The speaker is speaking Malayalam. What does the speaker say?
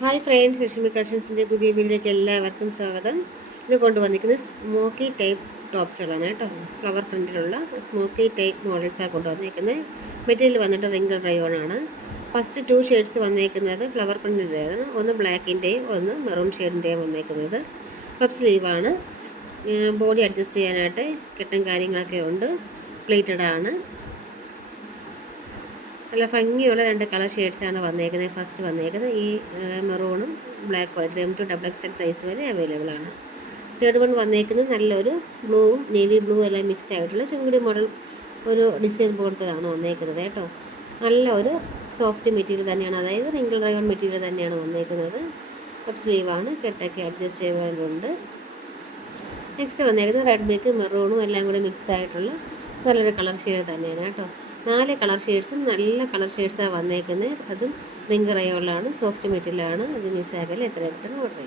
ഹായ് ഫ്രണ്ട്സ്, ലക്ഷ്മി കളക്ഷൻസിൻ്റെ പുതിയ വീഡിയോയിലേക്ക് എല്ലാവർക്കും സ്വാഗതം. ഇത് കൊണ്ടുവന്നിരിക്കുന്നത് സ്മോക്കി ടൈപ്പ് ടോപ്സുകളാണ് കേട്ടോ. ഫ്ലവർ പ്രിൻറ്റിലുള്ള സ്മോക്കി ടൈപ്പ് മോഡൽസാണ് കൊണ്ടുവന്നിരിക്കുന്നത്. മെറ്റീരിയൽ വന്നിട്ട് റിംഗിൾ റയോൺ ആണ്. ഫസ്റ്റ് 2 ഷെയ്ഡ്സ് വന്നിരിക്കുന്നത് ഫ്ലവർ പ്രിൻറ്റിൻ്റെയാണ്. ഒന്ന് ബ്ലാക്കിൻ്റെയും ഒന്ന് മെറൂൺ ഷെയ്ഡിൻ്റെയും വന്നിരിക്കുന്നത്. പഫ് സ്ലീവാണ്. ബോഡി അഡ്ജസ്റ്റ് ചെയ്യാനായിട്ട് കെട്ടും കാര്യങ്ങളൊക്കെ ഉണ്ട്. പ്ലേറ്റഡ് ആണ്. നല്ല ഭംഗിയുള്ള 2 കളർ ഷെയ്ഡ്സാണ് വന്നേക്കുന്നത്. ഫസ്റ്റ് വന്നേക്കുന്നത് ഈ മെറൂണും black white M to XXL size വരെ അവൈലബിൾ ആണ്. തേർഡ് വൺ വന്നേക്കുന്നത് നല്ലൊരു ബ്ലൂവും നേവി ബ്ലൂ എല്ലാം മിക്സ് ആയിട്ടുള്ള ചുങ്കുടി മോഡൽ ഒരു ഡിസൈൻ പോലത്തതാണ് വന്നേക്കുന്നത് കേട്ടോ. നല്ല ഒരു സോഫ്റ്റ് മെറ്റീരിയൽ തന്നെയാണ്, അതായത് റിംഗിൾ റയോൺ മെറ്റീരിയൽ തന്നെയാണ് വന്നേക്കുന്നത്. പഫ് സ്ലീവാണ്, കെട്ടൊക്കെ അഡ്ജസ്റ്റ് ചെയ്യാനുണ്ട്. നെക്സ്റ്റ് വന്നേക്കുന്നത് റെഡ് ബേക്ക് മെറൂണും എല്ലാം കൂടി മിക്സ് ആയിട്ടുള്ള നല്ലൊരു കളർ ഷെയ്ഡ് തന്നെയാണ് കേട്ടോ. 4 കളർ ഷെയ്ഡ്സും നല്ല കളർ ഷെയ്ഡ്സാണ് വന്നേക്കുന്നത്. അതും റിംഗ് റയോണിലാണ്, സോഫ്റ്റ് മെറ്റീരിയലാണ്. അത് മിസ്സാക്കൽ എത്രയും പെട്ടെന്ന് ഓർഡർ ചെയ്യും.